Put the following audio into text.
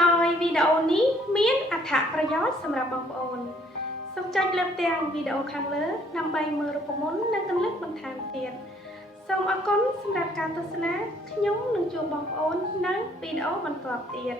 ឲ្យវីដេអូនេះមានអត្ថប្រយោជន៍សម្រាប់បងប្អូនសូមចុចលើកទាំងវីដេអូខាងលើដើម្បីមើលរូបមន្តនិងកន្លឹះបន្ថែមទៀតសូមអរគុណសម្រាប់ការទស្សនាខ្ញុំនឹងជួបបងប្អូននៅវីដេអូបន្តទៀត